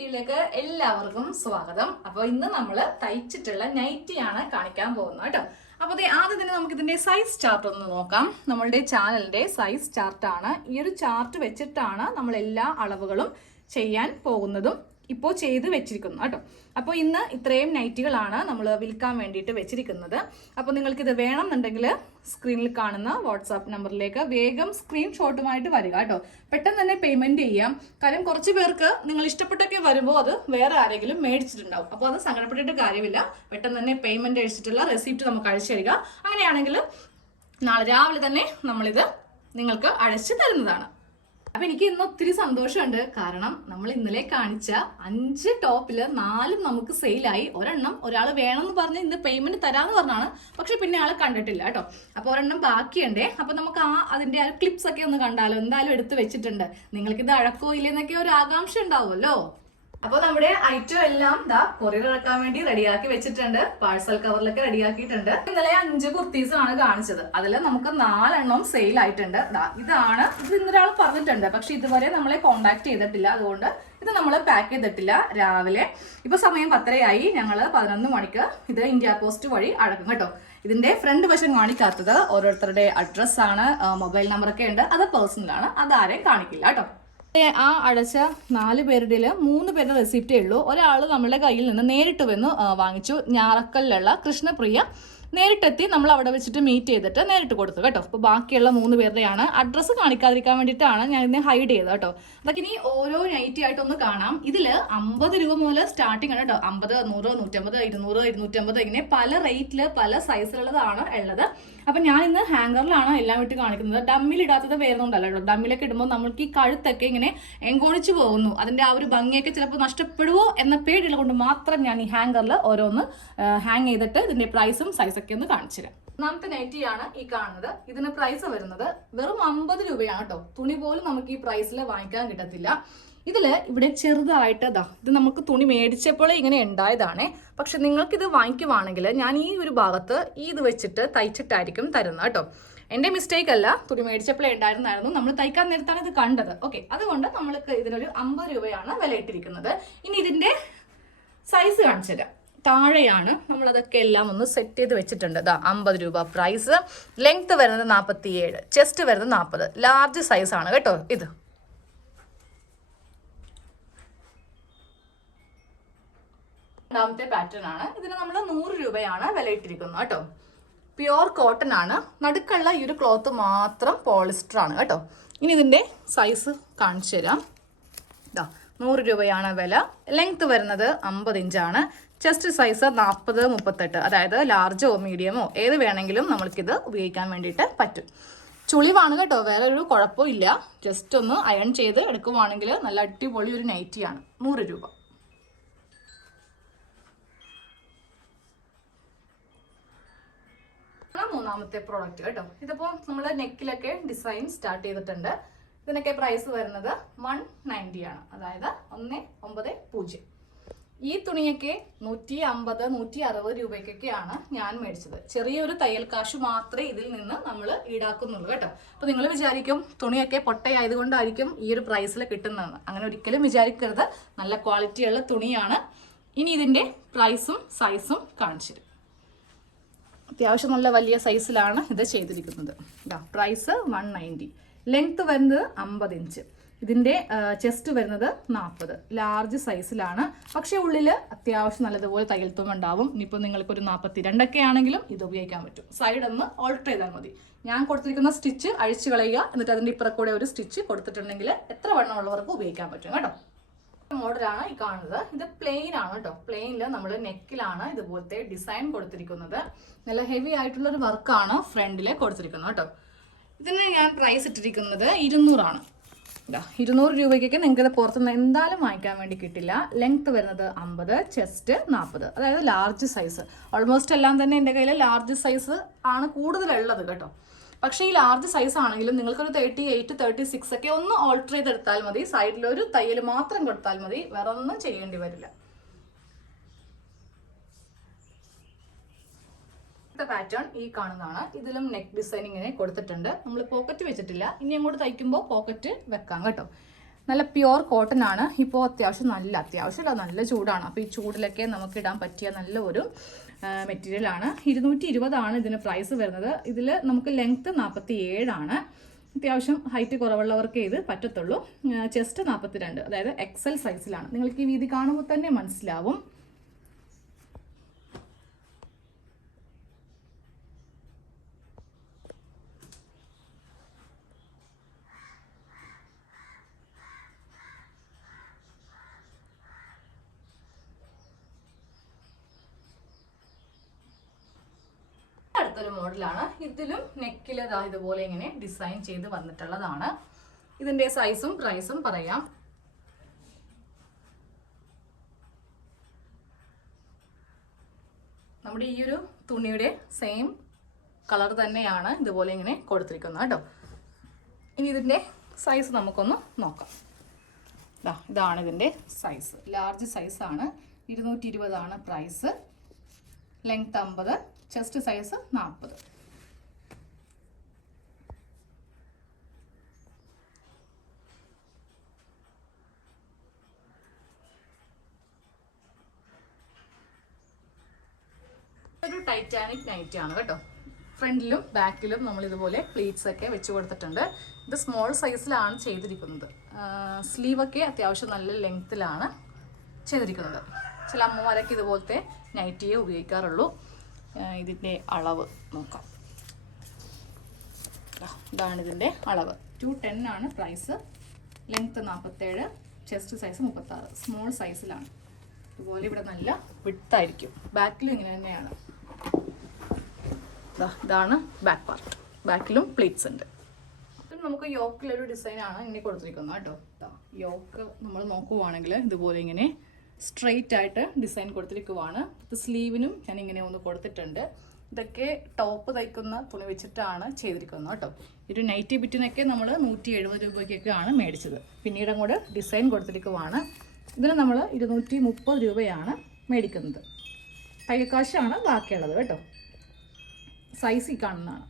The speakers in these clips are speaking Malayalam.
വീഡിയോയിലേക്ക് എല്ലാവർക്കും സ്വാഗതം. അപ്പോൾ ഇന്ന് നമ്മൾ തയ്ച്ചിട്ടുള്ള നൈറ്റിയാണ് കാണിക്കാൻ പോകുന്നത് കേട്ടോ. അപ്പോൾ അതെ ആദ്യം തന്നെ നമുക്ക് ഇതിന്റെ സൈസ് ചാർട്ട് ഒന്ന് നോക്കാം. നമ്മളുടെ ചാനലിന്റെ സൈസ് ചാർട്ടാണ് ഈ ഒരു ചാർട്ട് വെച്ചിട്ടാണ് നമ്മൾ എല്ലാ അളവുകളും ചെയ്യാൻ പോകുന്നതും ഇപ്പോൾ ചെയ്ത് വെച്ചിരിക്കുന്നു കേട്ടോ. അപ്പോൾ ഇന്ന് ഇത്രയും നൈറ്റികളാണ് നമ്മൾ വിൽക്കാൻ വേണ്ടിയിട്ട് വെച്ചിരിക്കുന്നത്. അപ്പോൾ നിങ്ങൾക്ക് ഇത് വേണമെന്നുണ്ടെങ്കിൽ സ്ക്രീനിൽ കാണുന്ന വാട്സാപ്പ് നമ്പറിലേക്ക് വേഗം സ്ക്രീൻഷോട്ടുമായിട്ട് വരിക കേട്ടോ. പെട്ടെന്ന് തന്നെ പേയ്മെന്റ് ചെയ്യാം. കാര്യം കുറച്ച് പേർക്ക് നിങ്ങൾ ഇഷ്ടപ്പെട്ടൊക്കെ വരുമ്പോൾ അത് വേറെ ആരെങ്കിലും മേടിച്ചിട്ടുണ്ടാവും. അപ്പോൾ അത് സങ്കടപ്പെട്ടിട്ട് കാര്യമില്ല. പെട്ടെന്ന് തന്നെ പേയ്മെന്റ് അടിച്ചിട്ടുള്ള റെസിപ്റ്റ് നമുക്ക് അഴിച്ചു തരിക. അങ്ങനെയാണെങ്കിൽ നാളെ രാവിലെ തന്നെ നമ്മളിത് നിങ്ങൾക്ക് അഴിച്ചു തരുന്നതാണ്. അപ്പൊ എനിക്ക് ഇന്ന് ഒത്തിരി സന്തോഷമുണ്ട്. കാരണം നമ്മൾ ഇന്നലെ കാണിച്ച അഞ്ച് ടോപ്പിൽ നാലും നമുക്ക് സെയിലായി ഒരെണ്ണം ഒരാൾ വേണമെന്ന് പറഞ്ഞ് ഇന്ന് പേയ്മെന്റ് തരാന്ന് പറഞ്ഞാണ്. പക്ഷെ പിന്നെ ആൾ കണ്ടിട്ടില്ല കേട്ടോ. അപ്പൊ ഒരെണ്ണം ബാക്കിയുണ്ടേ. അപ്പൊ നമുക്ക് ആ അതിന്റെ ആ ക്ലിപ്സ് ഒക്കെ ഒന്ന് കണ്ടാലോ? എന്തായാലും എടുത്തു വെച്ചിട്ടുണ്ട്. നിങ്ങൾക്ക് ഇത് അഴക്കോ ഇല്ലെന്നൊക്കെ ഒരു ആകാംക്ഷ ഉണ്ടാവുമല്ലോ? അപ്പൊ നമ്മുടെ ഐറ്റം എല്ലാം ദാ കൊറിയർ ഇറക്കാൻ വേണ്ടി റെഡിയാക്കി വെച്ചിട്ടുണ്ട്. പാഴ്സൽ കവറിലൊക്കെ റെഡിയാക്കിയിട്ടുണ്ട് ഇന്നലെ അഞ്ച് കുർത്തീസ് ആണ് കാണിച്ചത്. അതിൽ നമുക്ക് നാലെണ്ണം സെയിൽ ആയിട്ടുണ്ട്. ദാ ഇതാണ് ഇത് ഇന്നൊരാൾ പറഞ്ഞിട്ടുണ്ട്. പക്ഷെ ഇതുവരെ നമ്മളെ കോണ്ടാക്ട് ചെയ്തിട്ടില്ല. അതുകൊണ്ട് ഇത് നമ്മൾ പാക്ക് ചെയ്തിട്ടില്ല രാവിലെ. ഇപ്പൊ സമയം പത്തരയായി. ഞങ്ങൾ പതിനൊന്ന് മണിക്ക് ഇത് ഇന്ത്യ പോസ്റ്റ് വഴി അടക്കും കേട്ടോ. ഇതിന്റെ ഫ്രണ്ട് വശം കാണിക്കാത്തത് ഓരോരുത്തരുടെ അഡ്രസ്സാണ് മൊബൈൽ നമ്പറൊക്കെ ഉണ്ട്. അത് പേഴ്സണലാണ് അതാരെയും കാണിക്കില്ല കേട്ടോ. ആ അടച്ച നാല് പേരുടെ മൂന്ന് പേരുടെ റെസിപ്റ്റേ ഉള്ളൂ. ഒരാൾ നമ്മുടെ കയ്യിൽ നിന്ന് നേരിട്ട് വന്ന് വാങ്ങിച്ചു. ഞാറക്കല്ലുള്ള കൃഷ്ണപ്രിയ നേരിട്ടെത്തി നമ്മൾ അവിടെ വെച്ചിട്ട് മീറ്റ് ചെയ്തിട്ട് നേരിട്ട് കൊടുത്തു കേട്ടോ. അപ്പോൾ ബാക്കിയുള്ള മൂന്ന് പേരുടെയാണ് അഡ്രസ്സ് കാണിക്കാതിരിക്കാൻ വേണ്ടിയിട്ടാണ് ഞാൻ ഇതിനെ ഹൈഡ് ചെയ്തത് കേട്ടോ. അതൊക്കെ ഇനി ഓരോ നൈറ്റി ആയിട്ടൊന്ന് കാണാം. ഇതിൽ അമ്പത് രൂപ മുതൽ സ്റ്റാർട്ടിംഗ് ആണ് കേട്ടോ. അമ്പത് നൂറ് നൂറ്റമ്പത് ഇരുന്നൂറ് ഇരുന്നൂറ്റമ്പത് ഇങ്ങനെ പല റേറ്റിൽ പല സൈസിലുള്ളതാണ് ഉള്ളത്. അപ്പം ഞാൻ ഇന്ന് ഹാങ്കറിലാണ് എല്ലാം ഇട്ട് കാണിക്കുന്നത്. ഡമ്മിൽ ഇടാത്തത് വേറൊന്നുണ്ടല്ലോ കേട്ടോ. ഡമ്മിലൊക്കെ ഇടുമ്പോൾ നമ്മൾക്ക് ഈ കഴുത്തൊക്കെ ഇങ്ങനെ എങ്കോണിച്ച് പോകുന്നു. അതിന്റെ ആ ഒരു ഭംഗിയൊക്കെ ചിലപ്പോൾ നഷ്ടപ്പെടുവോ എന്ന പേടിയുള്ള കൊണ്ട് മാത്രം ഞാൻ ഈ ഹാങ്കറിൽ ഓരോന്ന് ഹാങ് ചെയ്തിട്ട് ഇതിന്റെ പ്രൈസും സൈസൊക്കെ ഒന്ന് കാണിച്ചു തരാം. ഒന്നാമത്തെ നൈറ്റിയാണ് ഈ കാണുന്നത്. ഇതിന് പ്രൈസ് വരുന്നത് വെറും അമ്പത് രൂപയാണ് കേട്ടോ. തുണി പോലും നമുക്ക് ഈ പ്രൈസിൽ വാങ്ങിക്കാൻ കിട്ടത്തില്ല. ഇതിൽ ഇവിടെ ചെറുതായിട്ട് അതാ ഇത് നമുക്ക് തുണി മേടിച്ചപ്പോൾ ഇങ്ങനെ ഉണ്ടായതാണേ. പക്ഷെ നിങ്ങൾക്കിത് വാങ്ങിക്കുവാണെങ്കിൽ ഞാൻ ഈ ഒരു ഭാഗത്ത് ഈ ഇത് വെച്ചിട്ട് തയ്ച്ചിട്ടായിരിക്കും തരുന്നത് കേട്ടോ. എന്റെ മിസ്റ്റേക്ക് അല്ല തുണി മേടിച്ചപ്പോഴേ ഉണ്ടായിരുന്നായിരുന്നു. നമ്മൾ തയ്ക്കാൻ നേരത്താണ് ഇത് കണ്ടത്. ഓക്കെ അതുകൊണ്ട് നമ്മൾക്ക് ഇതിനൊരു അമ്പത് രൂപയാണ് വില ഇട്ടിരിക്കുന്നത് ഇനി ഇതിന്റെ സൈസ് കാണിച്ചു താഴെയാണ് നമ്മളതൊക്കെ എല്ലാം ഒന്ന് സെറ്റ് ചെയ്ത് വെച്ചിട്ടുണ്ട്. ഇതാ അമ്പത് രൂപ പ്രൈസ് ലെങ്ത് വരുന്നത് നാൽപ്പത്തിയേഴ് ചെസ്റ്റ് വരുന്നത് നാൽപ്പത് ലാർജ് സൈസാണ് കേട്ടോ ഇത്. രണ്ടാമത്തെ പാറ്റേൺ ആണ്. ഇതിന് നമ്മൾ നൂറ് രൂപയാണ് വില ഇട്ടിരിക്കുന്നത് കേട്ടോ. പ്യുവർ കോട്ടൺ ആണ്. നടുക്കുള്ള ഈ ഒരു ക്ലോത്ത് മാത്രം പോളിസ്റ്റർ ആണ് കേട്ടോ. ഇനി ഇതിന്റെ സൈസ് കാണിച്ചു തരാം. ഇതാ നൂറ് രൂപയാണ് വില. ലെങ്ത് വരുന്നത് അമ്പത് ഇഞ്ചാണ് ചെസ്റ്റ് സൈസ് നാൽപ്പത് മുപ്പത്തെട്ട്. അതായത് ലാർജോ മീഡിയമോ ഏത് വേണമെങ്കിലും നമ്മൾക്കിത് ഉപയോഗിക്കാൻ വേണ്ടിയിട്ട് പറ്റും. ചുളിവാണ് കേട്ടോ. വേറെ ഒരു കുഴപ്പമില്ല ജസ്റ്റ് ഒന്ന് അയൺ ചെയ്ത് എടുക്കുവാണെങ്കിൽ നല്ല അടിപൊളി ഒരു നൈറ്റിയാണ് നൂറ് രൂപ. മൂന്നാമത്തെ പ്രോഡക്റ്റ് കേട്ടോ. ഇതിപ്പോ നമ്മൾ നെക്കിലൊക്കെ ഡിസൈൻ സ്റ്റാർട്ട് ചെയ്തിട്ടുണ്ട്. ഇതിനൊക്കെ പ്രൈസ് വരുന്നത് വൺ നയന്റി ആണ്. അതായത് ഒന്ന് ഒമ്പത് പൂജ്യം. ഈ തുണിയൊക്കെ നൂറ്റി അമ്പത് നൂറ്റി അറുപത് രൂപയ്ക്കൊക്കെയാണ് ഞാൻ മേടിച്ചത്. ചെറിയൊരു തയ്യൽ കാശ് മാത്രമേ ഇതിൽ നിന്ന് നമ്മൾ ഈടാക്കുന്നുള്ളൂ കേട്ടോ. അപ്പോൾ നിങ്ങൾ വിചാരിക്കും തുണിയൊക്കെ പൊട്ടയായതുകൊണ്ടായിരിക്കും ഈ ഒരു പ്രൈസിൽ കിട്ടുന്നതെന്ന്. അങ്ങനെ ഒരിക്കലും വിചാരിക്കരുത്. നല്ല ക്വാളിറ്റിയുള്ള തുണിയാണ്. ഇനി ഇതിന്റെ പ്രൈസും സൈസും കാണിച്ചു അത്യാവശ്യം നല്ല വലിയ സൈസിലാണ് ഇത് ചെയ്തിരിക്കുന്നത്. ഇതാ പ്രൈസ് വൺ നയന്റി ലെങ്ത് വരുന്നത് അമ്പത് ഇഞ്ച് ഇതിന്റെ ചെസ്റ്റ് വരുന്നത് നാൽപ്പത് ലാർജ് സൈസിലാണ് പക്ഷേ ഉള്ളിൽ അത്യാവശ്യം നല്ലതുപോലെ തയ്യൽത്തും ഉണ്ടാവും. ഇനിയിപ്പോൾ നിങ്ങൾക്കൊരു നാൽപ്പത്തി രണ്ടൊക്കെ ആണെങ്കിലും ഇത് ഉപയോഗിക്കാൻ പറ്റും. സൈഡ് ഒന്ന് ഓൾട്ടർ ചെയ്താൽ മതി. ഞാൻ കൊടുത്തിരിക്കുന്ന സ്റ്റിച്ച് അഴിച്ചു കളയുക. എന്നിട്ട് അതിന്റെ ഇപ്പുറക്കൂടെ ഒരു സ്റ്റിച്ച് കൊടുത്തിട്ടുണ്ടെങ്കിൽ എത്ര വണ്ണമുള്ളവർക്ക് ഉപയോഗിക്കാൻ പറ്റും. കേട്ടോ? മോഡലാണ് ഈ കാണുന്നത്. ഇത് പ്ലെയിൻ ആണ് കേട്ടോ പ്ലെയിനിൽ നമ്മൾ നെക്കിലാണ് ഇതുപോലത്തെ ഡിസൈൻ കൊടുത്തിരിക്കുന്നത്. നല്ല ഹെവി ആയിട്ടുള്ള ഒരു വർക്കാണ് ഫ്രണ്ടിൽ കൊടുത്തിരിക്കുന്നത് കേട്ടോ ഇതിന് ഞാൻ പ്രൈസ് ഇട്ടിരിക്കുന്നത് ഇരുന്നൂറാണ്. ഇരുന്നൂറ് രൂപയ്ക്കൊക്കെ നിങ്ങൾക്ക് പുറത്തുനിന്ന് എന്തായാലും വാങ്ങിക്കാൻ വേണ്ടി കിട്ടില്ല. ലെങ്ത് വരുന്നത് അമ്പത് ചെസ്റ്റ് നാൽപ്പത് അതായത് ലാർജ് സൈസ് ഓൾമോസ്റ്റ് എല്ലാം തന്നെ എന്റെ കയ്യിൽ ലാർജ് സൈസ് ആണ് കൂടുതലുള്ളത് കേട്ടോ. പക്ഷേ ഈ ലാർജ് സൈസ് ആണെങ്കിലും നിങ്ങൾക്കൊരു തേർട്ടി എയ്റ്റ് തേർട്ടി സിക്സ് ഒക്കെ ഒന്ന് ഓൾട്ടർ ചെയ്തെടുത്താൽ മതി. സൈഡിലൊരു തയ്യൽ മാത്രം കൊടുത്താൽ മതി. വേറെ ഒന്നും ചെയ്യേണ്ടി വരില്ല. പാറ്റേൺ ഈ കാണുന്നതാണ്. ഇതിലും നെക്ക് ഡിസൈൻ ഇങ്ങനെ കൊടുത്തിട്ടുണ്ട്. നമ്മൾ പോക്കറ്റ് വെച്ചിട്ടില്ല. ഇനി അങ്ങോട്ട് തയ്ക്കുമ്പോൾ പോക്കറ്റ് വെക്കാം കേട്ടോ. നല്ല പ്യുവർ കോട്ടൺ ആണ്. ഇപ്പോൾ അത്യാവശ്യം നല്ല അത്യാവശ്യമല്ല നല്ല ചൂടാണ്. അപ്പോൾ ഈ ചൂടിലൊക്കെ നമുക്ക് ഇടാൻ പറ്റിയ നല്ല ഒരു മെറ്റീരിയൽ ആണ് ഇരുന്നൂറ്റി ഇരുപതാണ് ഇതിന് പ്രൈസ് വരുന്നത്. ഇതിൽ നമുക്ക് ലെങ്ത്ത് നാൽപ്പത്തി ഏഴാണ് അത്യാവശ്യം ഹൈറ്റ് കുറവുള്ളവർക്കേ ഇത് പറ്റത്തുള്ളൂ. ചെസ്റ്റ് നാൽപ്പത്തി രണ്ട് അതായത് എക്സൽ സൈസിലാണ് നിങ്ങൾക്ക് ഈ വീതി കാണുമ്പോൾ തന്നെ മനസ്സിലാവും. അടുത്തൊരു മോഡലാണ്. ഇതിലും നെക്കിൽ ഇതുപോലെ ഇങ്ങനെ ഡിസൈൻ ചെയ്ത് വന്നിട്ടുള്ളതാണ്. ഇതിന്റെ സൈസും പ്രൈസും പറയാം. നമ്മുടെ ഈ ഒരു തുണിയുടെ സെയിം കളർ തന്നെയാണ് ഇതുപോലെ ഇങ്ങനെ കൊടുത്തിരിക്കുന്നത് കേട്ടോ. ഇനി ഇതിന്റെ സൈസ് നമുക്കൊന്ന് നോക്കാം. ദാ ഇതാണ് ഇതിന്റെ സൈസ് ലാർജ് സൈസാണ് ഇരുന്നൂറ്റി ഇരുപതാണ് പ്രൈസ് ലെങ്ത് അമ്പത്. ചെസ്റ്റ് സൈസ് നാൽപ്പത്. ടൈറ്റാനിക് നൈറ്റ് ആണ് കേട്ടോ. ഫ്രണ്ടിലും ബാക്കിലും നമ്മൾ ഇതുപോലെ പ്ലേറ്റ്സ് ഒക്കെ വെച്ച് കൊടുത്തിട്ടുണ്ട്. ഇത് സ്മോൾ സൈസിലാണ് ചെയ്തിരിക്കുന്നത്. സ്ലീവൊക്കെ അത്യാവശ്യം നല്ല ലെങ്ത്തിലാണ് ചെയ്തിരിക്കുന്നത്. ചില അമ്മമാരൊക്കെ ഇതുപോലത്തെ നൈറ്റിയെ ഉപയോഗിക്കാറുള്ളൂ. ഇതിന്റെ അളവ് നോക്കാം. ഇതാണ് ഇതിന്റെ അളവ്. ടു ടെൻ ആണ് പ്രൈസ് ലെങ്ത്ത് നാൽപ്പത്തേഴ് ചെസ്റ്റ് സൈസ് മുപ്പത്താറ്. സ്മോൾ സൈസിലാണ് ഇതുപോലെ ഇവിടെ നല്ല വിട്ടായിരിക്കും ബാക്കിലും ഇങ്ങനെ തന്നെയാണ്. ഇതാണ് ബാക്ക് പാർട്ട് ബാക്കിലും പ്ലേറ്റ്സ് ഉണ്ട്. അപ്പം നമുക്ക് യോക്കിലൊരു ഡിസൈനാണ് ഇങ്ങനെ കൊടുത്തിരിക്കുന്നത്. കേട്ടോ. യോക്ക് നമ്മൾ നോക്കുവാണെങ്കിൽ ഇതുപോലെ ഇങ്ങനെ സ്ട്രെയിറ്റ് ആയിട്ട് ഡിസൈൻ കൊടുത്തിരിക്കുവാണ്. സ്ലീവിനും ഞാൻ ഇങ്ങനെ ഒന്ന് കൊടുത്തിട്ടുണ്ട്. ഇതൊക്കെ ടോപ്പ് തയ്ക്കുന്ന തുണി വെച്ചിട്ടാണ് ചെയ്തിരിക്കുന്നത് കേട്ടോ. ഒരു നൈറ്റി ബിറ്റിനൊക്കെ നമ്മൾ നൂറ്റി എഴുപത് രൂപയ്ക്കൊക്കെയാണ് മേടിച്ചത്. പിന്നീട് അങ്ങോട്ട് ഡിസൈൻ കൊടുത്തിരിക്കുവാണ്. ഇതിന് നമ്മൾ ഇരുന്നൂറ്റി മുപ്പത് രൂപയാണ് മേടിക്കുന്നത്. തയ്യക്കാശാണ് ബാക്കിയുള്ളത് കേട്ടോ. സൈസിൽ കാണുന്നതാണ്.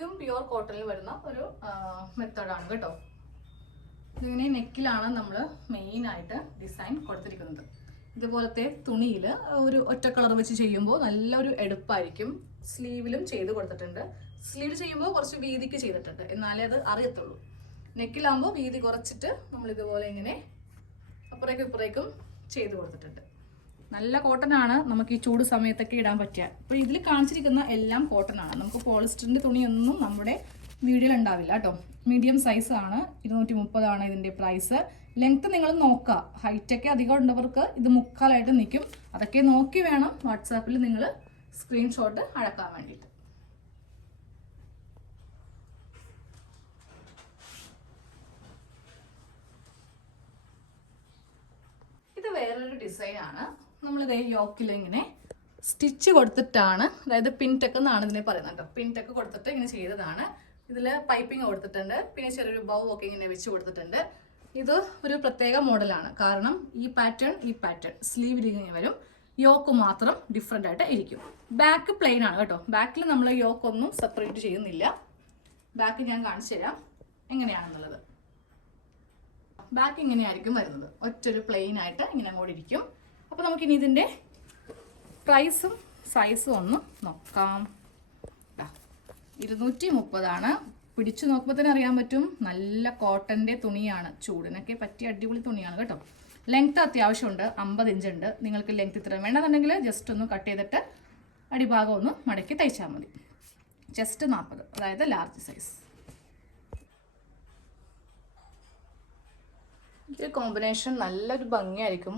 ഇതും പ്യുവർ കോട്ടണിൽ വരുന്ന ഒരു മെത്തേഡാണ് കേട്ടോ. ഇതിങ്ങനെ നെക്കിലാണ് നമ്മൾ മെയിൻ ആയിട്ട് ഡിസൈൻ കൊടുത്തിരിക്കുന്നത്. ഇതുപോലത്തെ തുണിയിൽ ഒരു ഒറ്റ കളർ വെച്ച് ചെയ്യുമ്പോൾ നല്ലൊരു എടുപ്പായിരിക്കും. സ്ലീവിലും ചെയ്ത് കൊടുത്തിട്ടുണ്ട്. സ്ലീവ് ചെയ്യുമ്പോൾ കുറച്ച് വീതിക്ക് ചെയ്തിട്ടുണ്ട്. എന്നാലേ അത് അറിയത്തുള്ളൂ. നെക്കിലാകുമ്പോൾ വീതി കുറച്ചിട്ട് നമ്മൾ ഇതുപോലെ ഇങ്ങനെ അപ്പുറേക്കും ഇപ്പുറേക്കും ചെയ്ത് കൊടുത്തിട്ടുണ്ട്. നല്ല കോട്ടൺ ആണ് നമുക്ക് ഈ ചൂട് സമയത്തൊക്കെ ഇടാൻ പറ്റുക. അപ്പോൾ ഇതിൽ കാണിച്ചിരിക്കുന്ന എല്ലാം കോട്ടൺ ആണ്. നമുക്ക് പോളിസ്റ്ററിന്റെ തുണിയൊന്നും നമ്മുടെ വീഡിയോയിൽ ഉണ്ടാവില്ല കേട്ടോ. മീഡിയം സൈസ് ആണ്. ഇരുന്നൂറ്റി മുപ്പതാണ് ഇതിന്റെ പ്രൈസ് ലെങ്ത് നിങ്ങൾ നോക്കുക ഹൈറ്റ് ഒക്കെ അധികം ഉള്ളവർക്ക് ഇത് മുക്കാലായിട്ട് നിൽക്കും അതൊക്കെ നോക്കി വേണം വാട്സാപ്പിൽ നിങ്ങൾ സ്ക്രീൻഷോട്ട് അടക്കാൻ വേണ്ടിയിട്ട്. ഇത് വേറൊരു ഡിസൈൻ ആണ്. നമ്മളിത് യോക്കിൽ ഇങ്ങനെ സ്റ്റിച്ച് കൊടുത്തിട്ടാണ് അതായത് പിൻടെക്ക് എന്നാണ് ഇതിനെ പറയുന്നത് കേട്ടോ. പിൻടെക്ക് കൊടുത്തിട്ട് ഇങ്ങനെ ചെയ്തതാണ്. ഇതിൽ പൈപ്പിംഗ് കൊടുത്തിട്ടുണ്ട്. പിന്നെ ചെറിയൊരു ബൗ ഒക്കെ ഇങ്ങനെ വെച്ച് കൊടുത്തിട്ടുണ്ട്. ഇത് ഒരു പ്രത്യേക മോഡലാണ്. കാരണം ഈ പാറ്റേൺ ഈ പാറ്റേൺ സ്ലീവ് ഇങ്ങനെ വരും. യോക്ക് മാത്രം ഡിഫറെന്റ് ആയിട്ട് ഇരിക്കും. ബാക്ക് പ്ലെയിൻ ആണ് കേട്ടോ. ബാക്കിൽ നമ്മൾ യോക്ക് ഒന്നും സെപ്പറേറ്റ് ചെയ്യുന്നില്ല. ബാക്ക് ഞാൻ കാണിച്ചു തരാം. എങ്ങനെയാണെന്നുള്ളത്. ബാക്ക് ഇങ്ങനെയായിരിക്കും വരുന്നത്. ഒറ്റൊരു പ്ലെയിൻ ആയിട്ട് ഇങ്ങനെ അങ്ങോട്ട് ഇരിക്കും. അപ്പോൾ നമുക്കിനി ഇതിന്റെ പ്രൈസും സൈസും ഒന്ന് നോക്കാം. ഇരുന്നൂറ്റി മുപ്പതാണ് പിടിച്ചു നോക്കുമ്പോൾ തന്നെ അറിയാൻ പറ്റും. നല്ല കോട്ടന്റെ തുണിയാണ്. ചൂടിനൊക്കെ പറ്റിയ അടിപൊളി തുണിയാണ് കേട്ടോ. ലെങ്ത് അത്യാവശ്യമുണ്ട്. അമ്പത് ഇഞ്ച് ഉണ്ട്. നിങ്ങൾക്ക് ലെങ്ത് ഇത്ര വേണമെന്നുണ്ടെങ്കിൽ ജസ്റ്റ് ഒന്ന് കട്ട് ചെയ്തിട്ട് അടിഭാഗം ഒന്ന് മടക്കി തയ്ച്ചാൽ മതി. ജസ്റ്റ് നാൽപ്പത് അതായത് ലാർജ് സൈസ് ഈ കോമ്പിനേഷൻ നല്ലൊരു ഭംഗിയായിരിക്കും.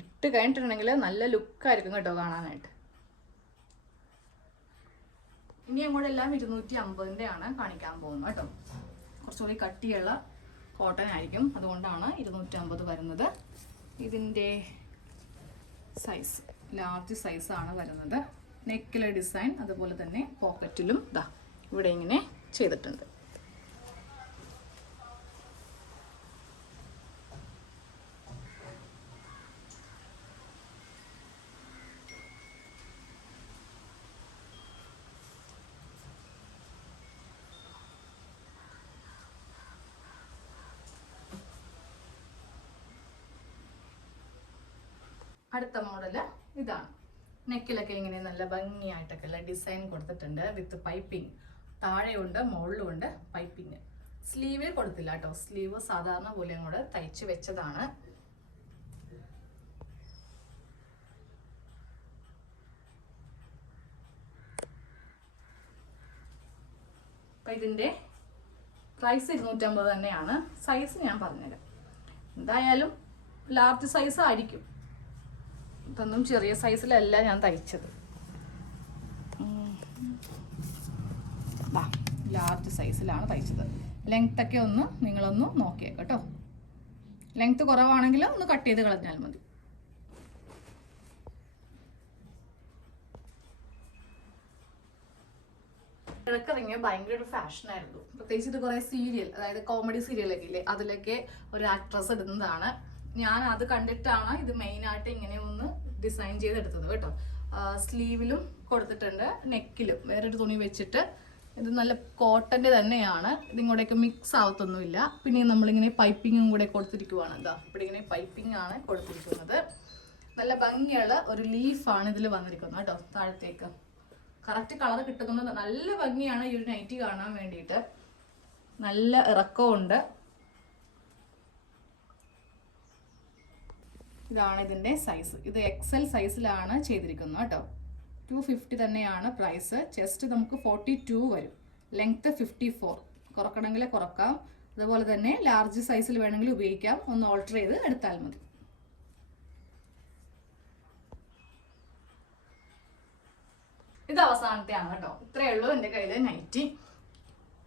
ഇട്ട് കഴിഞ്ഞിട്ടുണ്ടെങ്കിൽ നല്ല ലുക്കായിരിക്കും കേട്ടോ കാണാനായിട്ട്. ഇനി അങ്ങോട്ട് എല്ലാം ഇരുന്നൂറ്റി അമ്പതിന്റെ ആണ് കാണിക്കാൻ പോകുന്നത് കേട്ടോ. കുറച്ചുകൂടി കട്ടിയുള്ള കോട്ടൺ ആയിരിക്കും. അതുകൊണ്ടാണ് ഇരുന്നൂറ്റി അമ്പത് വരുന്നത് ഇതിന്റെ സൈസ് ലാർജ് സൈസാണ് വരുന്നത്. നെക്കിലെ ഡിസൈൻ അതുപോലെ തന്നെ പോക്കറ്റിലും ഇതാ ഇവിടെ ഇങ്ങനെ ചെയ്തിട്ടുണ്ട്. അടുത്ത മോഡൽ ഇതാണ്. നെക്കിലൊക്കെ ഇങ്ങനെ നല്ല ഭംഗിയായിട്ടൊക്കെ ഉള്ള ഡിസൈൻ കൊടുത്തിട്ടുണ്ട് വിത്ത് പൈപ്പിംഗ് താഴെയുണ്ട് മുകളിലുണ്ട് പൈപ്പിംഗ് സ്ലീവിൽ കൊടുത്തില്ല കേട്ടോ. സ്ലീവ് സാധാരണ പോലെയും കൂടെ തയ്ച്ച് വെച്ചതാണ്. അപ്പം ഇതിന്റെ പ്രൈസ് ഇരുന്നൂറ്റമ്പത് തന്നെയാണ്. സൈസ് ഞാൻ പറഞ്ഞുതരാം. എന്തായാലും ലാർജ് സൈസ് ആയിരിക്കും. ഇതൊന്നും ചെറിയ സൈസിലല്ല ഞാൻ തയ്ച്ചത്. ലാർജ് സൈസിലാണ് തയ്ച്ചത്. ലെങ്ത് ഒക്കെ ഒന്ന് നിങ്ങളൊന്ന് നോക്കിയേ കേട്ടോ. ലെങ്ത് കുറവാണെങ്കിൽ ഒന്ന് കട്ട് ചെയ്ത് കളഞ്ഞാൽ മതി. ഇറക്കിറങ്ങിയ ഭയങ്കര ഒരു ഫാഷനായിരുന്നു പ്രത്യേകിച്ച് ഇത് കുറെ സീരിയൽ അതായത് കോമഡി സീരിയലൊക്കെ ഇല്ലേ? അതിലൊക്കെ ഒരു ആക്ട്രസ് ഇടുന്നതാണ്. ഞാൻ അത് കണ്ടിട്ടാണ് ഇത് മെയിനായിട്ട് ഇങ്ങനെ ഒന്ന് ഡിസൈൻ ചെയ്തെടുത്തത് കേട്ടോ. സ്ലീവിലും കൊടുത്തിട്ടുണ്ട് നെക്കിലും വേറൊരു തുണി വെച്ചിട്ട്. ഇത് നല്ല കോട്ടന്റെ തന്നെയാണ്. ഇതിങ്ങോട്ടേക്ക് മിക്സ് ആവത്തൊന്നുമില്ല. പിന്നെ നമ്മളിങ്ങനെ പൈപ്പിങ്ങും കൂടെ കൊടുത്തിരിക്കുവാണ്. എന്താ ഇവിടെ ഇങ്ങനെ പൈപ്പിംഗ് ആണ് കൊടുത്തിരിക്കുന്നത്. നല്ല ഭംഗിയുള്ള ഒരു ലീഫാണ് ഇതിൽ വന്നിരിക്കുന്നത് കേട്ടോ താഴത്തേക്ക്. കറക്റ്റ് കളർ കിട്ടുന്നത് നല്ല ഭംഗിയാണ് ഈ ഒരു നൈറ്റി കാണാൻ വേണ്ടിയിട്ട്. നല്ല ഇറക്കമുണ്ട് ഇതാണ് ഇതിന്റെ സൈസ് ഇത് എക്സൽ സൈസിലാണ് ചെയ്തിരിക്കുന്നത് കേട്ടോ. ടു ഫിഫ്റ്റി തന്നെയാണ് പ്രൈസ് ചെസ്റ്റ് നമുക്ക് ഫോർട്ടി ടു വരും. ലെങ്ത്ത് ഫിഫ്റ്റി ഫോർ കുറക്കണമെങ്കിൽ കുറക്കാം. അതുപോലെ തന്നെ ലാർജ് സൈസിൽ വേണമെങ്കിൽ ഉപയോഗിക്കാം. ഒന്ന് ഓൾട്ടർ ചെയ്ത് എടുത്താൽ മതി. ഇത് അവസാനത്തെ ആണ് കേട്ടോ. ഇത്രയേ ഉള്ളൂ എന്റെ കയ്യിൽ നൈറ്റി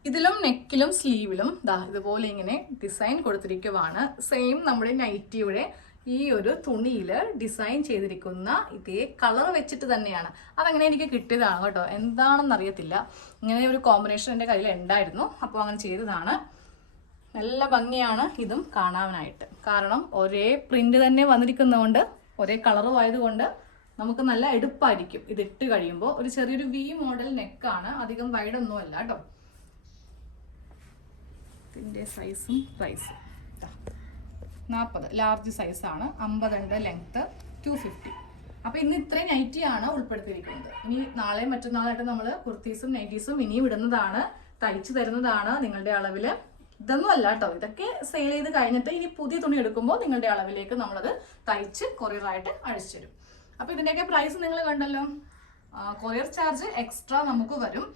ഇതിലും നെക്കിലും സ്ലീവിലും ദാ ഇതുപോലെ ഇങ്ങനെ ഡിസൈൻ കൊടുത്തിരിക്കുവാണ്. സെയിം നമ്മുടെ നൈറ്റിയുടെ ഈ ഒരു തുണിയിൽ ഡിസൈൻ ചെയ്തിരിക്കുന്ന ഇതേ കളർ വെച്ചിട്ട് തന്നെയാണ്. അതങ്ങനെ എനിക്ക് കിട്ടിയതാണ് കേട്ടോ. എന്താണെന്ന് അറിയത്തില്ല. ഇങ്ങനെ ഒരു കോമ്പിനേഷൻ എന്റെ കയ്യിൽ ഉണ്ടായിരുന്നു. അപ്പോൾ അങ്ങനെ ചെയ്തതാണ്. നല്ല ഭംഗിയാണ് ഇതും കാണാനായിട്ട്. കാരണം ഒരേ പ്രിന്റ് തന്നെ വന്നിരിക്കുന്നതുകൊണ്ട് ഒരേ കളറും ആയതുകൊണ്ട് നമുക്ക് നല്ല എടുപ്പായിരിക്കും. ഇത് ഇട്ട് കഴിയുമ്പോൾ ഒരു ചെറിയൊരു വി മോഡൽ നെക്കാണ് അധികം വൈഡൊന്നും അല്ല കേട്ടോ. ഇതിന്റെ സൈസും പ്രൈസും നാൽപ്പത് ലാർജ് സൈസാണ് അമ്പതുണ്ട് ലെങ്ത്ത് ടു ഫിഫ്റ്റി അപ്പോൾ ഇന്ന് ഇത്രയും നൈറ്റിയാണ് ഉൾപ്പെടുത്തിയിരിക്കുന്നത്. ഇനി നാളെ മറ്റന്നാളായിട്ട് നമ്മൾ കുർത്തീസും നൈറ്റീസും ഇനിയും ഇടുന്നതാണ് തയ്ച്ചു തരുന്നതാണ് നിങ്ങളുടെ അളവിൽ ഇതൊന്നും അല്ല കേട്ടോ ഇതൊക്കെ സെയിൽ ചെയ്ത് കഴിഞ്ഞിട്ട് ഇനി പുതിയ തുണി എടുക്കുമ്പോൾ നിങ്ങളുടെ അളവിലേക്ക് നമ്മളത് തയ്ച്ച് കൊറിയറായിട്ട് അഴിച്ചു തരും. അപ്പോൾ ഇതിന്റെയൊക്കെ പ്രൈസ് നിങ്ങൾ കണ്ടല്ലോ. കൊറിയർ ചാർജ് എക്സ്ട്രാ നമുക്ക് വരും.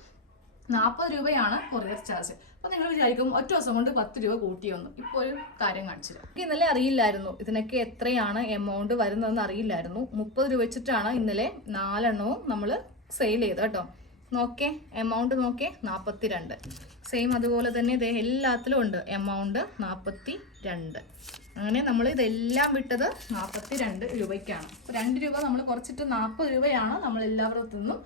നാൽപ്പത് രൂപയാണ് കൊറിയർ ചാർജ് അപ്പൊ നിങ്ങൾ വിചാരിക്കും ഒറ്റ ദിവസം കൊണ്ട് പത്ത് രൂപ കൂട്ടിയൊന്നു. ഇപ്പോൾ ഒരു കാര്യം കാണിച്ചു എനിക്ക് ഇന്നലെ അറിയില്ലായിരുന്നു. ഇതിനൊക്കെ എത്രയാണ് എമൗണ്ട് വരുന്നതെന്ന് അറിയില്ലായിരുന്നു. മുപ്പത് രൂപ വെച്ചിട്ടാണ് ഇന്നലെ നാലെണ്ണവും നമ്മൾ സെയിൽ ചെയ്തത് കേട്ടോ. നോക്കേ എമൗണ്ട് നോക്കേ നാൽപ്പത്തി രണ്ട് സെയിം അതുപോലെ തന്നെ ഇത് എല്ലാത്തിലും ഉണ്ട്. എമൗണ്ട് നാൽപ്പത്തി രണ്ട് അങ്ങനെ നമ്മൾ ഇതെല്ലാം വിട്ടത് നാൽപ്പത്തി രണ്ട് രൂപയ്ക്കാണ്. അപ്പോൾ രണ്ട് രൂപ നമ്മൾ കുറച്ചിട്ട് നാൽപ്പത് രൂപയാണ് നമ്മൾ എല്ലാവരുടെ നിന്നും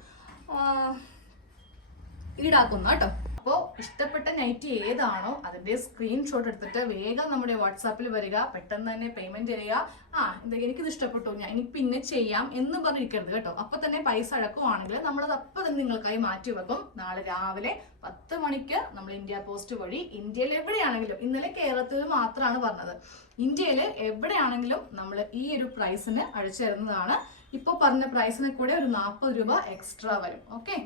ഈടാക്കുന്നത് കേട്ടോ. അപ്പോൾ ഇഷ്ടപ്പെട്ട നൈറ്റി ഏതാണോ അതിന്റെ സ്ക്രീൻഷോട്ട് എടുത്തിട്ട് വേഗം നമ്മുടെ വാട്സാപ്പിൽ വരിക പെട്ടെന്ന് തന്നെ പേയ്മെന്റ് ചെയ്യുക. ആ എന്താ എനിക്കിത് ഇഷ്ടപ്പെട്ടു. ഞാൻ ഇനി പിന്നെ ചെയ്യാം എന്ന് പറഞ്ഞിരിക്കരുത് കേട്ടോ. അപ്പൊ തന്നെ പൈസ അടക്കുവാണെങ്കിൽ നമ്മളത് അപ്പൊ തന്നെ നിങ്ങൾക്കായി മാറ്റി വെക്കും. നാളെ രാവിലെ പത്ത് മണിക്ക് നമ്മൾ ഇന്ത്യ പോസ്റ്റ് വഴി ഇന്ത്യയിൽ എവിടെയാണെങ്കിലും ഇന്നലെ കേരളത്തിൽ മാത്രമാണ് പറഞ്ഞത്. ഇന്ത്യയിൽ എവിടെയാണെങ്കിലും നമ്മൾ ഈ ഒരു പ്രൈസിന് അഴിച്ചു തരുന്നതാണ്. ഇപ്പോൾ പറഞ്ഞ പ്രൈസിന് കൂടെ ഒരു നാൽപ്പത് രൂപ എക്സ്ട്രാ വരും. ഓക്കെ